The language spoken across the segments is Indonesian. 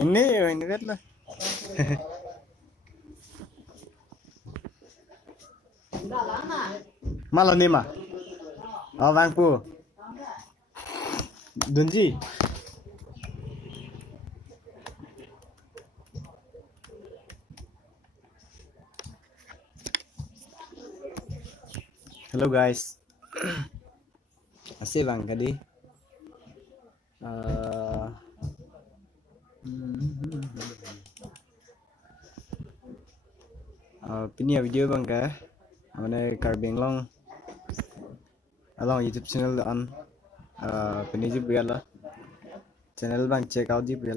ini kan lah. Malah nih mah. Oh bangku. Dunji. Hello guys. Asih bang tadi. Punya video bang ke, mana Karbi long, along YouTube channel on, punya juga lah, channel bang check out juga,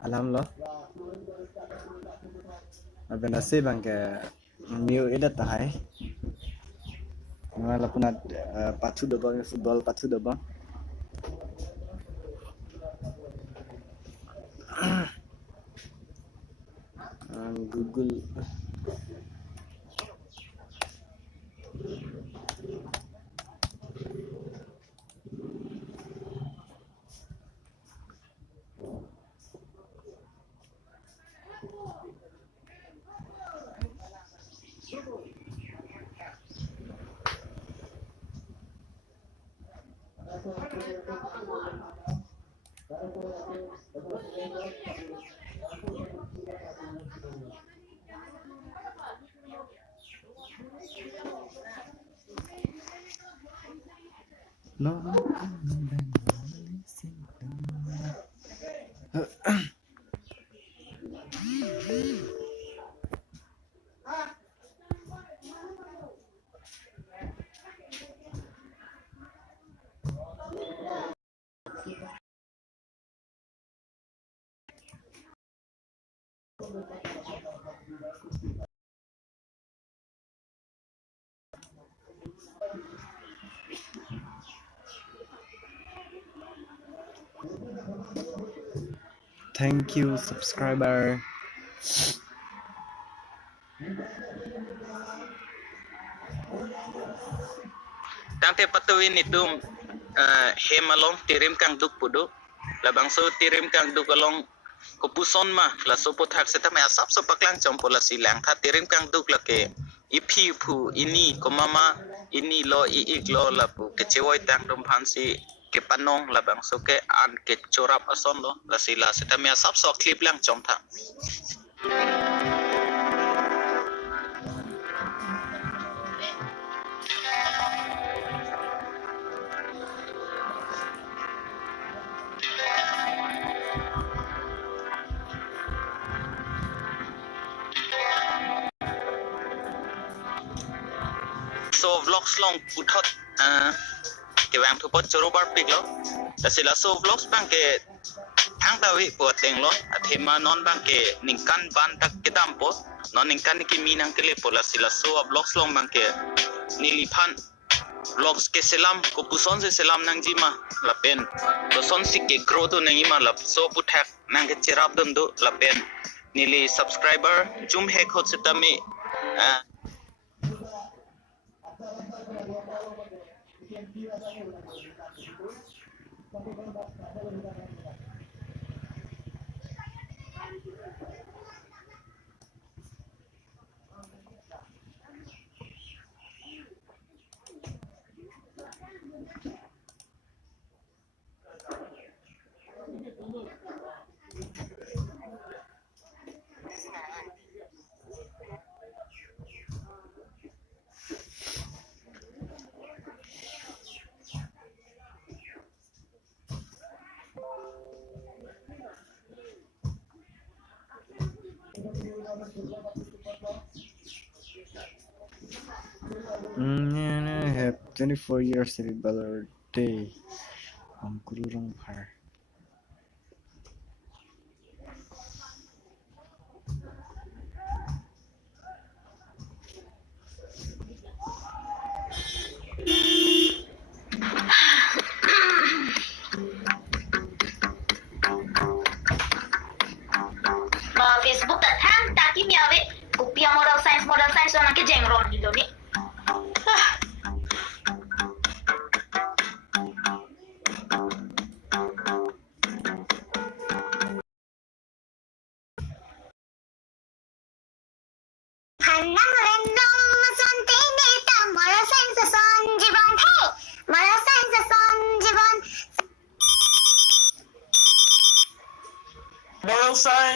alhamdulillah, apa nasi bang ke, new edit tahai, mana pun ada patu dobang football patu dobang. Google no. Thank you subscriber. Tante patuin itu hemalong tirim kang duk pudu labang so tirim kang duk along kupuson mah la so pot hak seta me asap so paklang chompola silang tha tirim kang duk la ke ipi pu ini komama ini lo I lo la pu ke chewoi tang dum phansi ke panong labang so ke an ke chorap ason lo la sila seta me asap so clip lang chom tha. So vlogs long putot ke bang thu pot choro bar pik lo la sila so vlogs bang ke thang tawi pot leng lo athema non bang ke ningkan ban tak ke dam po non ningkan ki minang ke le po la sila so vlogs long bang ke niliphan vlogs ke selam ko puson se selam nang jima la pen to son si ke grow to nang ima la so puthak nang ke cherap dum do la pen nili subscriber jum he khot setami I have 24 years happy birthday. Kururong par.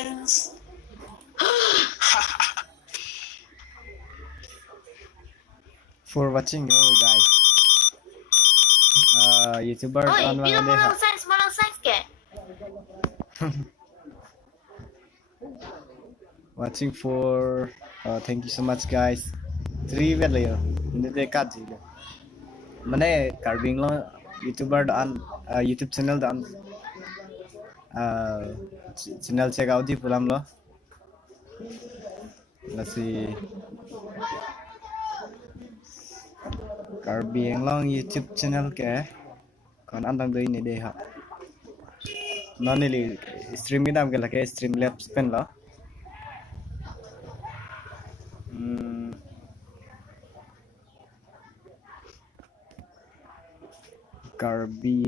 friends. For watching, guys. YouTuber Oi, on bilang mga molang size ke? watching for thank you so much guys 3 vel yo hindi ka jiga mane Karbi lo YouTuber dan YouTube channel dan channel check out di pulam lo masih Karbi long YouTube channel ke kon andang doi ni deh ha non li stream idam ke lake stream lab pen lo Karbi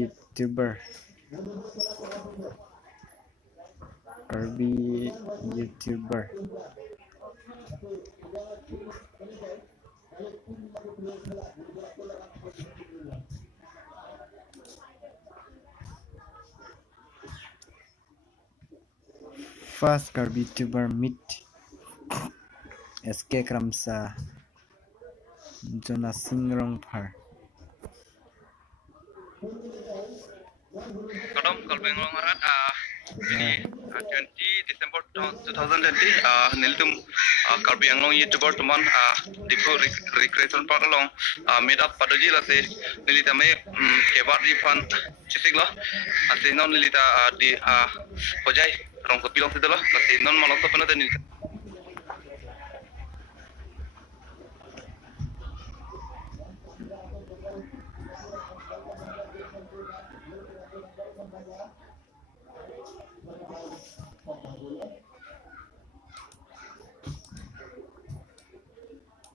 YouTuber first Karbi YouTuber meet SK Kramsa Jona Singrong Par Kadam kalbeng long arat ini 20 Desember 2020 niltum Karbi Anglong YouTuber teman dipu recreation park long meet up pada jila se nilita me kebar di fan cisik lo ase non nilita di hojai rong kopilong sedelo ase non malong to panata nilita